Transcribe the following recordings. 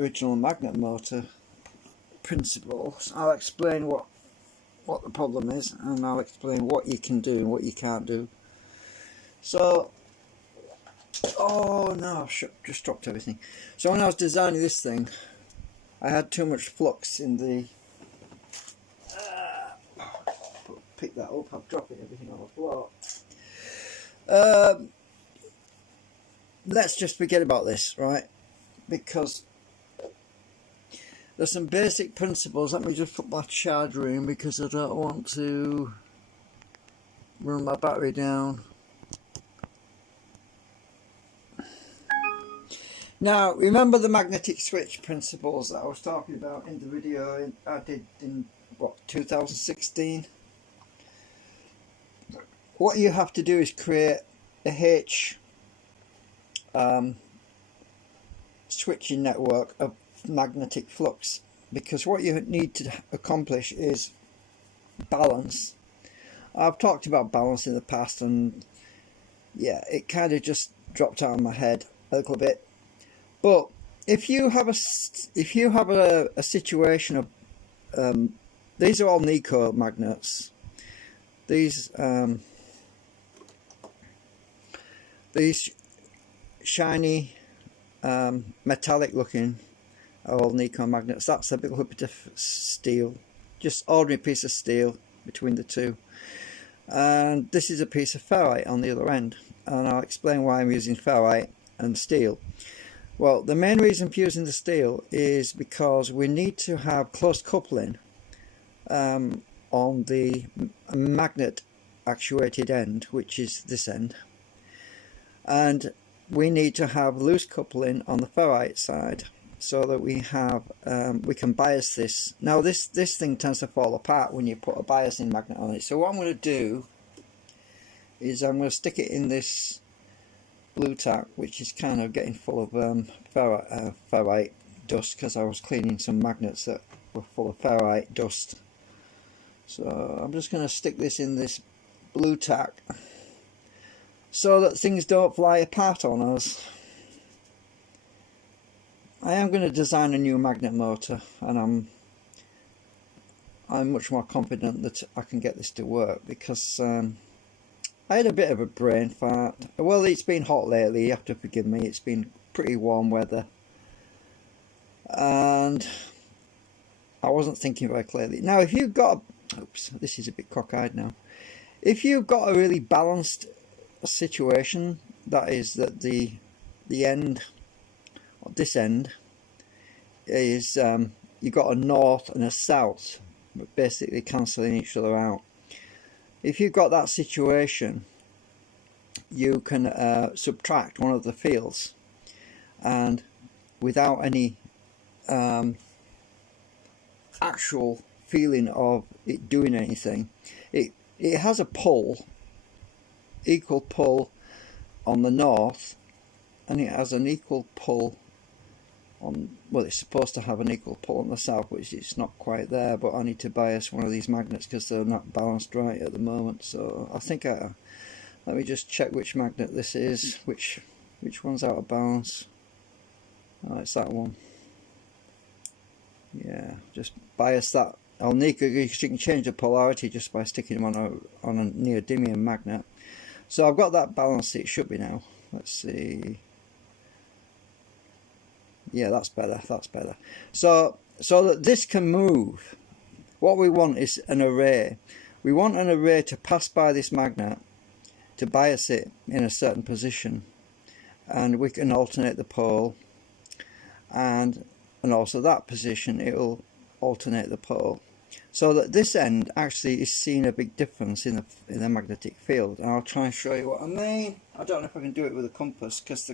original magnet motor principles, I'll explain what the problem is, and I'll explain what you can do and what you can't do. So, oh no, just dropped everything. So when I was designing this thing, I had too much flux in the pick that up, I'm dropping everything on the floor. Let's just forget about this, right? Because there's some basic principles. Let me just put my charger in because I don't want to run my battery down. Now, remember the magnetic switch principles that I was talking about in the video I did in, what, 2016? What you have to do is create a H switching network of magnetic flux, because what you need to accomplish is balance. I've talked about balance in the past, and yeah, it kind of just dropped out of my head a little bit. But if you have a situation of these are all Nico magnets. These shiny metallic looking are all Nico magnets. That's a little bit of steel, just ordinary piece of steel between the two, and this is a piece of ferrite on the other end, and I'll explain why I'm using ferrite and steel. Well, the main reason for using the steel is because we need to have close coupling on the magnet actuated end, which is this end, and we need to have loose coupling on the ferrite side, so that we have we can bias this. Now this thing tends to fall apart when you put a biasing magnet on it. So what I'm going to do is I'm going to stick it in this blue tack, which is kind of getting full of ferrite dust, because I was cleaning some magnets that were full of ferrite dust. So I'm just going to stick this in this blue tack so that things don't fly apart on us. I am going to design a new magnet motor, and I'm much more confident that I can get this to work, because I had a bit of a brain fart. Well, it's been hot lately, you have to forgive me. It's been pretty warm weather, and I wasn't thinking very clearly. Now, if you've got oops, this is a bit cockeyed now. If you've got a really balanced situation, that is that the end, or this end, is you've got a north and a south, but basically cancelling each other out. If you've got that situation, you can subtract one of the fields, and without any actual feeling of it doing anything, it has a pull, equal pull on the north, and it has an equal pull on, well, it's supposed to have an equal pull on the south, which it's not quite there, but I need to bias one of these magnets because they're not balanced right at the moment. So I think let me just check which magnet this is, which one's out of balance. Oh, it's that one. Yeah, just bias that. You can change the polarity just by sticking them on a neodymium magnet. So I've got that balanced. It should be now. Let's see. Yeah, that's better. That's better. So that this can move, what we want is an array. We want an array to pass by this magnet to bias it in a certain position, and we can alternate the pole, and also that position, it will alternate the pole, so that this end actually is seeing a big difference in the magnetic field. And I'll try and show you what I mean. I don't know if I can do it with a compass, because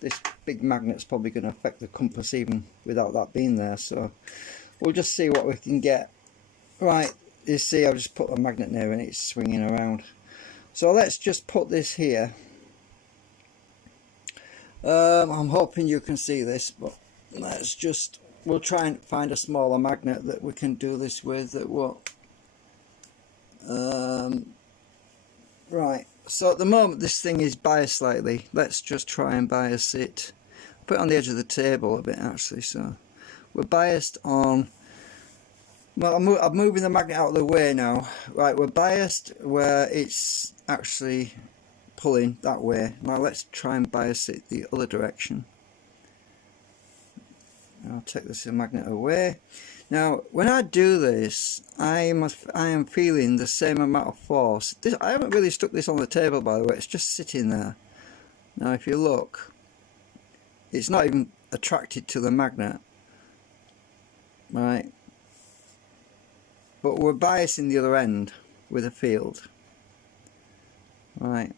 this big magnet's probably going to affect the compass even without that being there. So we'll just see what we can get. Right, you see I've just put a magnet near and it's swinging around. So let's just put this here. I'm hoping you can see this, but we'll try and find a smaller magnet that we can do this with that will right. So at the moment this thing is biased slightly. Let's just try and bias it put it on the edge of the table a bit actually. So we're biased on, well, I'm moving the magnet out of the way now. Right, we're biased where it's actually pulling that way. Now let's try and bias it the other direction. I'll take this magnet away. Now when I do this, I am feeling the same amount of force. I haven't really stuck this on the table, by the way, it's just sitting there. Now if you look, it's not even attracted to the magnet, right? But we're biasing the other end with a field, right?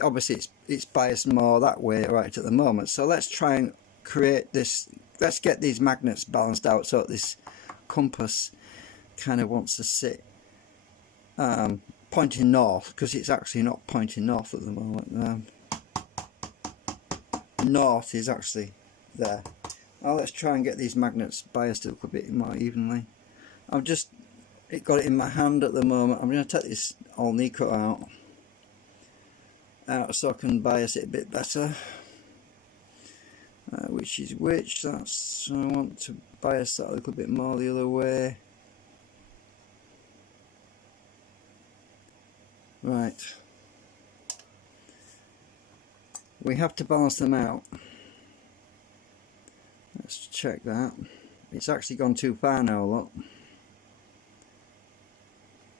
Obviously it's biased more that way right at the moment. So let's try and create this, let's get these magnets balanced out so that this compass kind of wants to sit pointing north, because it's actually not pointing north at the moment. North is actually there. Now let's try and get these magnets biased a little bit more evenly. I've just got it in my hand at the moment. I'm going to take this old knee cut out so I can bias it a bit better. Which is which, that's, I want to bias that a little bit more the other way. Right. We have to balance them out. Let's check that. It's actually gone too far now, look.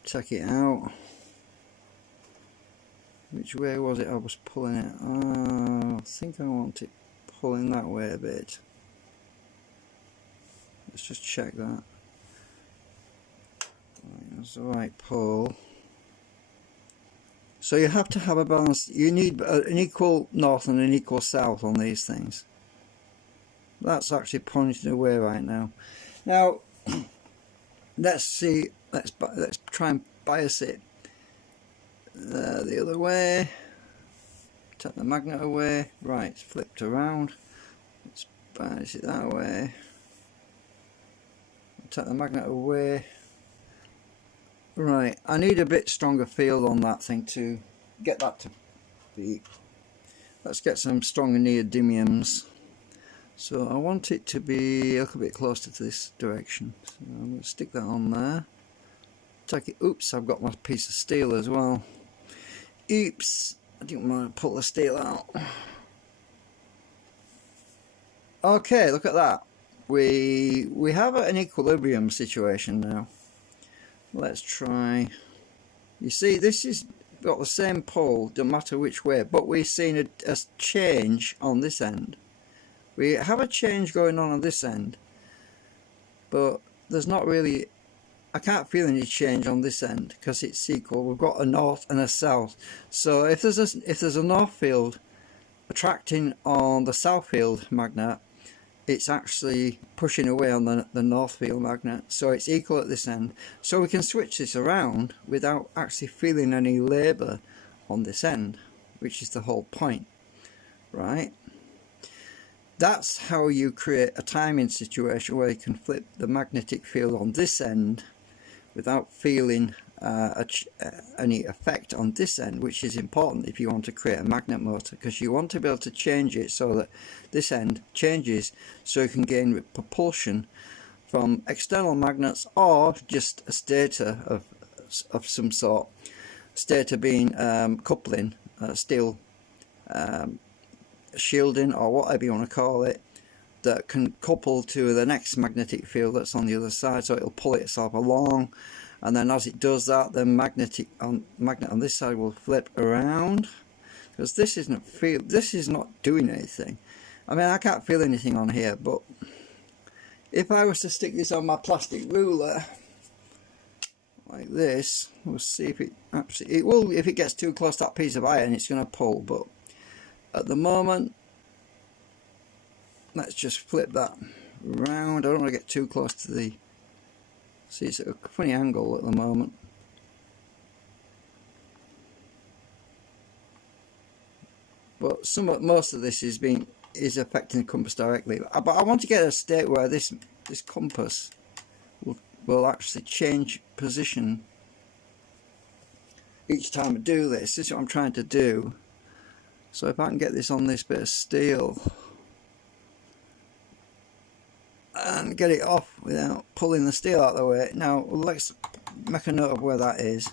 Check it out. Which way was it I was pulling it? I think I want it pulling that way a bit. Let's just check that. Right, that's the right pull. So you have to have a balance. You need an equal north and an equal south on these things. That's actually pointing away right now. Now let's see. Let's try and bias it the other way. Take the magnet away. Right, it's flipped around. Let's bias it that way. Take the magnet away. Right, I need a bit stronger field on that thing to get that to be. Let's get some stronger neodymiums. So I want it to be a little bit closer to this direction. So I'm going to stick that on there. Take it. Oops, I've got my piece of steel as well. Oops, I didn't want to pull the steel out. Okay, look at that. We have an equilibrium situation now. Let's try. You see, this is got the same pole, no matter which way, but we've seen a change on this end. We have a change going on this end, but there's not really, I can't feel any change on this end because it's equal. We've got a north and a south. So if there's a north field attracting on the south field magnet, it's actually pushing away on the north field magnet, so it's equal at this end. So we can switch this around without actually feeling any labour on this end, which is the whole point, right? That's how you create a timing situation where you can flip the magnetic field on this end without feeling any effect on this end, which is important if you want to create a magnet motor, because you want to be able to change it so that this end changes so you can gain propulsion from external magnets or just a stator of some sort. Stator being coupling, steel shielding or whatever you want to call it, that can couple to the next magnetic field that's on the other side, so it'll pull itself along. And then as it does that, the magnet on this side will flip around, because this is not doing anything. I mean, I can't feel anything on here, but if I was to stick this on my plastic ruler like this, we'll see if it will. If it gets too close to that piece of iron, it's going to pull. But at the moment, let's just flip that round. I don't want to get too close to the. See, it's at a funny angle at the moment. But most of this is affecting the compass directly. But I want to get a state where this compass will actually change position each time I do this. This is what I'm trying to do. So if I can get this on this bit of steel, and get it off without pulling the steel out of the way. Now let's make a note of where that is.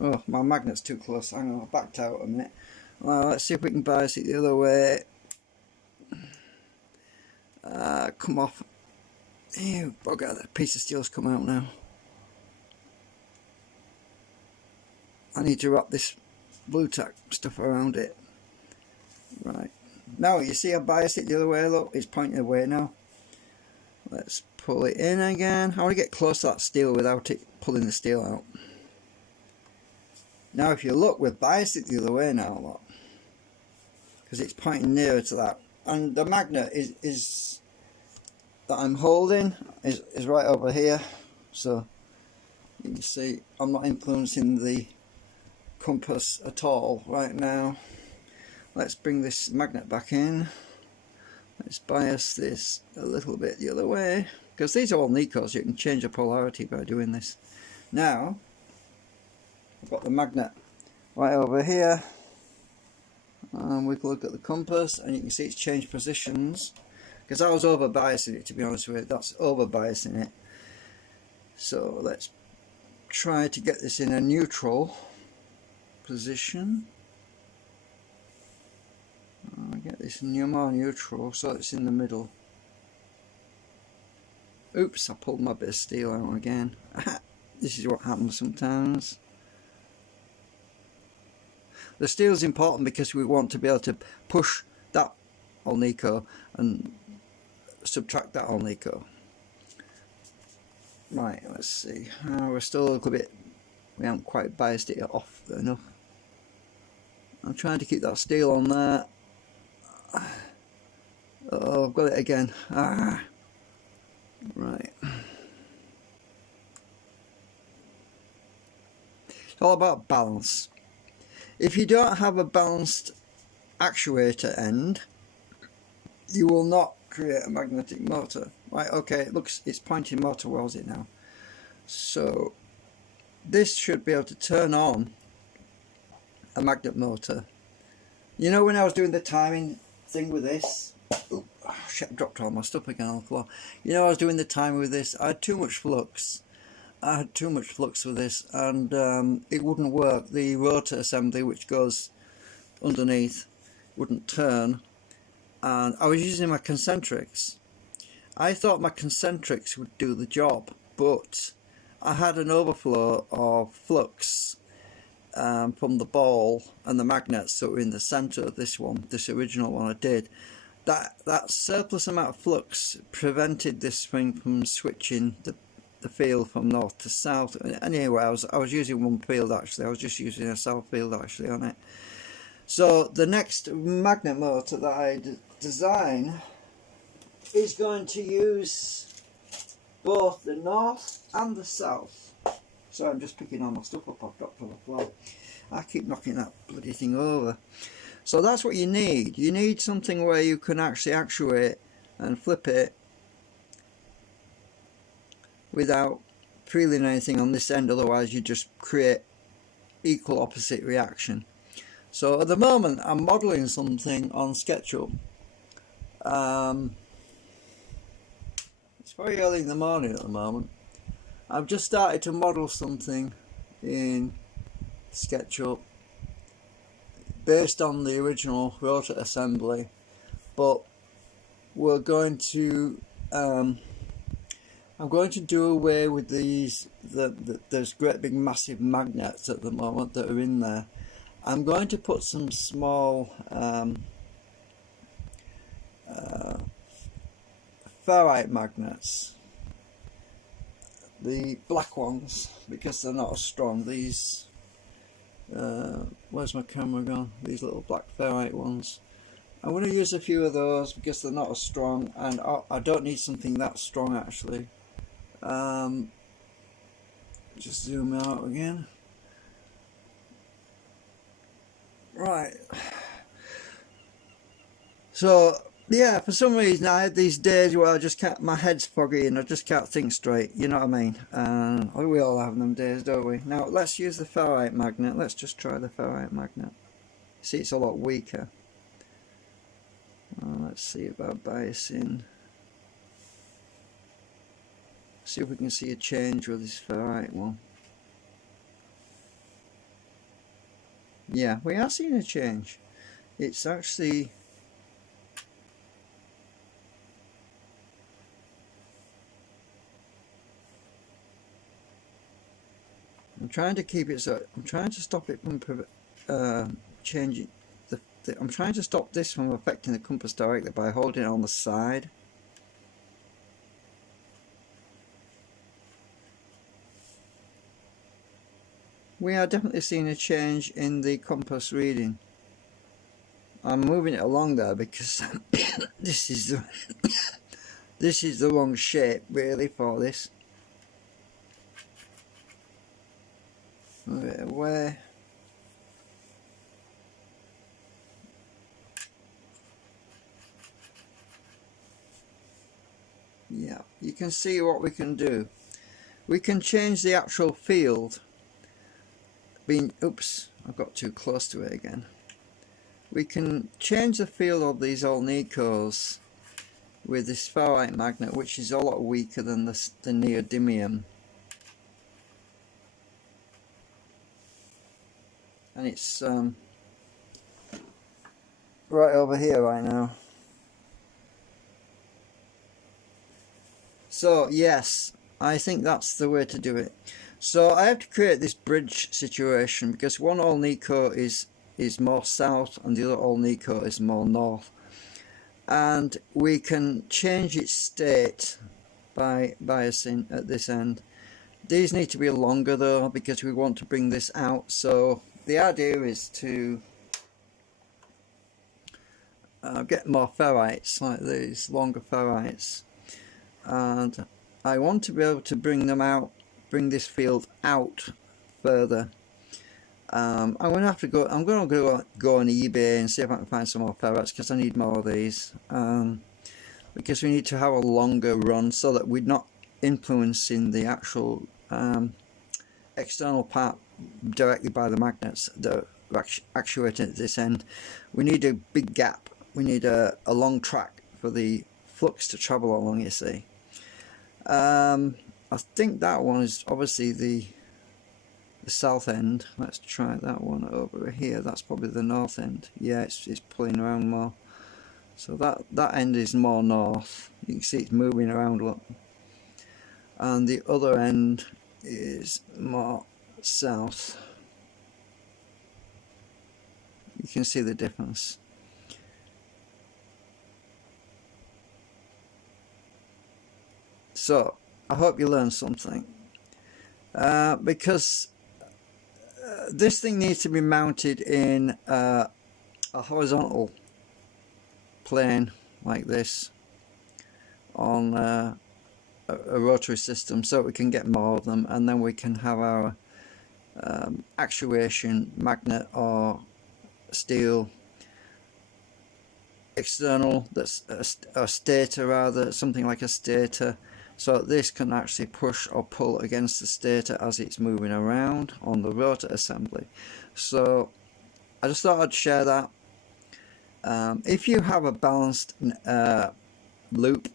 Oh, my magnet's too close. Hang on, I backed out a minute. Well, let's see if we can bias it the other way. Come off. Ew, bugger, that piece of steel's come out now. I need to wrap this blue tack stuff around it. Right. Now, you see I biased it the other way, look, it's pointing away now. Let's pull it in again. I want to get close to that steel without it pulling the steel out. Now, if you look, we've biased it the other way now, look. Because it's pointing nearer to that. And the magnet is that I'm holding is right over here. So, you can see I'm not influencing the compass at all right now. Let's bring this magnet back in. Let's bias this a little bit the other way, because these are all Nikos. You can change the polarity by doing this. Now I've got the magnet right over here, and we can look at the compass and you can see it's changed positions, because I was over biasing it, to be honest with you. That's over biasing it. So let's try to get this in a neutral position. I get this more neutral so it's in the middle. Oops, I pulled my bit of steel out again. This is what happens sometimes. The steel is important because we want to be able to push that Alnico and subtract that Alnico. Right, let's see. We're still a little bit, we haven't quite biased it off enough. I'm trying to keep that steel on there. Oh, I've got it again. Right. It's all about balance. If you don't have a balanced actuator end, you will not create a magnetic motor. Right, okay, it looks, it's pointing more towards it now. So this should be able to turn on a magnet motor. You know, when I was doing the timing thing with this, oh shit, I dropped all my stuff again on the floor. You know, I was doing the timing with this, I had too much flux. I had too much flux with this, and it wouldn't work. The rotor assembly, which goes underneath, wouldn't turn, and I was using my concentrics. I thought my concentrics would do the job, but I had an overflow of flux from the ball and the magnets that were in the center of this one, this original one I did. That surplus amount of flux prevented this spring from switching the field from north to south. Anyway, I was using one field actually. I was just using a south field actually on it. So the next magnet motor that I design is going to use both the north and the south. So I'm just picking all my stuff up I've dropped on the floor. I keep knocking that bloody thing over. So that's what you need. You need something where you can actually actuate and flip it without feeling anything on this end, otherwise you just create equal opposite reaction. So at the moment I'm modelling something on SketchUp. It's very early in the morning at the moment. I've just started to model something in SketchUp based on the original rotor assembly, but we're going to I'm going to do away with these there's great big massive magnets at the moment that are in there. I'm going to put some small ferrite magnets, the black ones, because they're not as strong. These where's my camera gone? These little black ferrite ones. I'm going to use a few of those because they're not as strong, and I don't need something that strong actually. Just zoom out again. Right. So yeah, for some reason I had these days where I just can't, my head's foggy and I just can't think straight, you know what I mean? We all have them days, don't we? Now let's use the ferrite magnet. Let's just try the ferrite magnet. See, it's a lot weaker. Let's see about biasing. See if we can see a change with this ferrite one. Yeah, we are seeing a change. It's actually I'm trying to keep it so I'm trying to stop it from changing I'm trying to stop this from affecting the compass directly by holding it on the side. We are definitely seeing a change in the compass reading. I'm moving it along there because this is the wrong shape really for this. Move it away. Yeah, you can see what we can do. We can change the actual field. Oops, I've got too close to it again. We can change the field of these old Nicos with this ferrite magnet, which is a lot weaker than the neodymium. And it's right over here right now. So yes, I think that's the way to do it. So I have to create this bridge situation because one old Nico is more south and the other old Nico is more north. And we can change its state by biasing at this end. These need to be longer though because we want to bring this out. So the idea is to get more ferrites like these, longer ferrites. And I want to be able to bring them out, bring this field out further. I'm going to have to go. I'm going to go on eBay and see if I can find some more ferrites because I need more of these. Because we need to have a longer run so that we're not influencing the actual external part directly by the magnets that are actuating at this end. We need a big gap. We need a long track for the flux to travel along. You see. I think that one is obviously the south end. Let's try that one over here. That's probably the north end. Yeah, it's pulling around more. So that end is more north. You can see it's moving around a lot. And the other end is more south. You can see the difference. So I hope you learned something. Because this thing needs to be mounted in a horizontal plane like this on a rotary system so we can get more of them, and then we can have our actuation magnet or steel external, that's a stator rather, something like a stator, so this can actually push or pull against the stator as it's moving around on the rotor assembly. So I just thought I'd share that. If you have a balanced loop,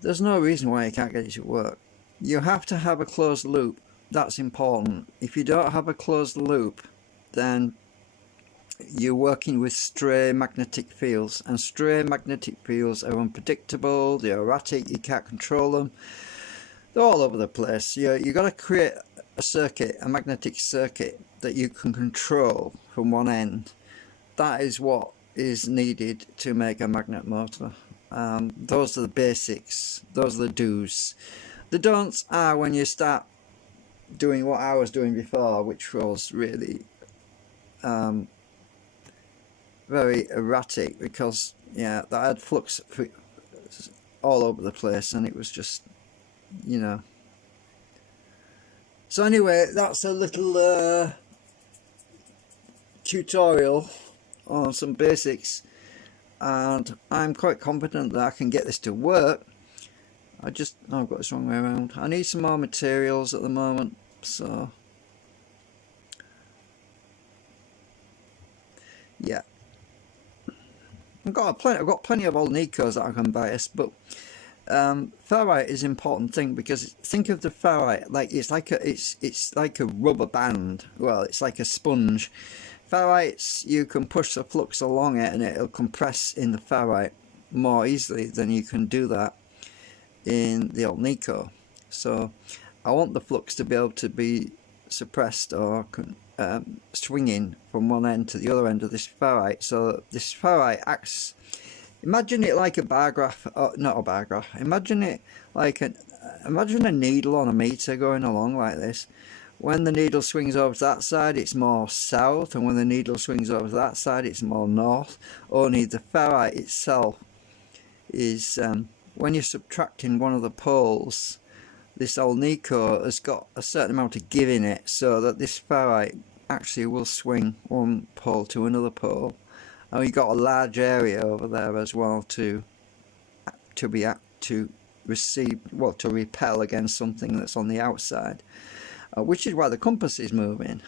there's no reason why you can't get it to work. You have to have a closed loop. That's important. If you don't have a closed loop, then you're working with stray magnetic fields, and stray magnetic fields are unpredictable, they're erratic, you can't control them, they're all over the place. You've got to create a circuit, a magnetic circuit that you can control from one end. That is what is needed to make a magnet motor. Those are the basics, those are the do's. The don'ts are when you start doing what I was doing before, which was really very erratic, because that had flux all over the place, and it was just, so anyway, that's a little tutorial on some basics, and I'm quite confident that I can get this to work. I've got this wrong way around. I need some more materials at the moment, so yeah. I've got plenty of old Nikos that I can bias, but ferrite is an important thing, because think of the ferrite like it's like a rubber band. Well, it's like a sponge. Ferrites, you can push the flux along it and it'll compress in the ferrite more easily than you can do that in the old Nico. So I want the flux to be able to be suppressed or swinging from one end to the other end of this ferrite, so that this ferrite acts. Imagine it like a bar graph, not a bar graph. Imagine it like imagine a needle on a meter going along like this. When the needle swings over to that side, it's more south, and when the needle swings over to that side, it's more north. Only the ferrite itself is, when you're subtracting one of the poles, this old Nico has got a certain amount of give in it, so that this ferrite actually will swing one pole to another pole. And we've got a large area over there as well to receive, well, to repel against something that's on the outside, which is why the compass is moving.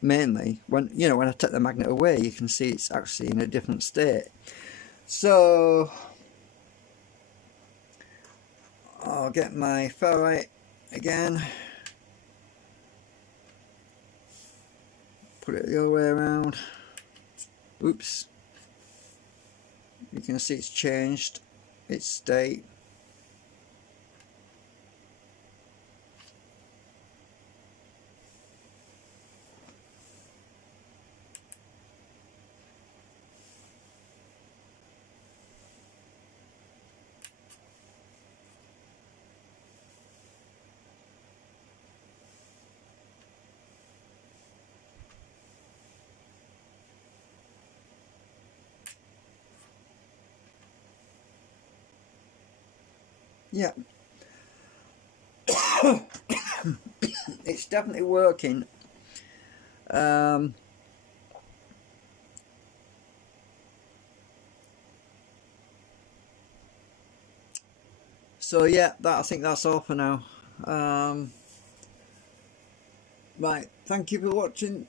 Mainly when I take the magnet away, you can see it's actually in a different state. So I'll get my ferrite again, put it the other way around. Oops, you can see it's changed its state. Yeah, it's definitely working. So yeah, I think that's all for now. Right, thank you for watching.